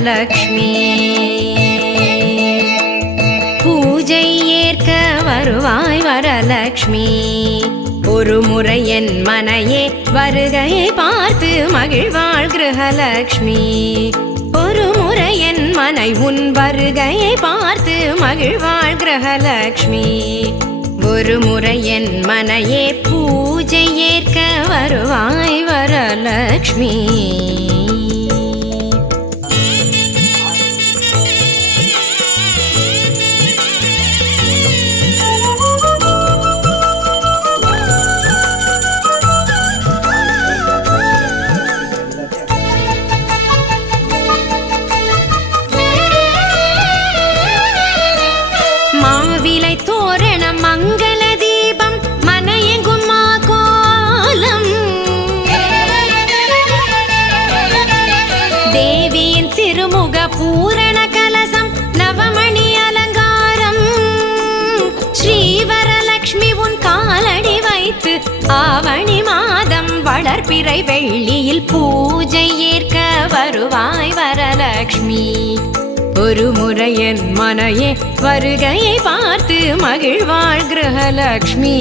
வரலக்ஷ்மி. பூஜை ஏற்க வருவாய் வரலக்ஷ்மி. ஒரு முறை என் மனையே வருகையை பார்த்து மகிழ்வாள் கிரகலக்ஷ்மி. ஒரு முறை என் மனை உன் வருகையை பார்த்து மகிழ்வாள் கிரகலக்ஷ்மி. ஒரு முறை என் மனையே பூஜை ஏற்க வருவாய் வரலக்ஷ்மி. மாவிலை தோரணம் மங்கள தீபம் மனையெங்கும் மாகோலம். தேவியின் திருமுக பூரண கலசம் நவமணி அலங்காரம். ஸ்ரீவரலக்ஷ்மி உன் காலடி வைத்து ஆவணி மாதம் வளர்பிறை வெள்ளியில் பூஜை ஏற்க வருவாய் வரலக்ஷ்மி. ஒரு முறை என் மனையே வருகையை பார்த்து மகிழ்வாள் கிரகலக்ஷ்மி.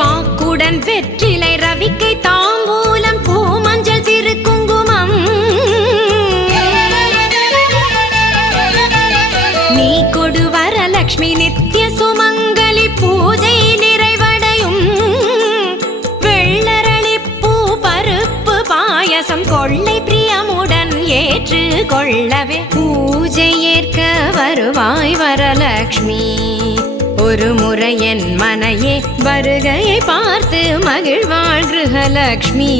பாக்குடன் வெற்றிலை ரவிக்கை தாம்பூலம் பூமஞ்சள் திருக்குங்குமம். நீ கொடு வரலக்ஷ்மி நித்திய சுமங்கலி பூஜை நிறைவடையும். வெள்ளரளிப்பூ பருப்பு பாயசம் கொள்ளை பிரியமுடன் ஏற்று கொள்ளவே பூஜை ஏற்க வருவாய் வரலக்ஷ்மி. ஒரு முறை என் மனையே வருகையை பார்த்து மகிழ்வாள் கிரகலக்ஷ்மி.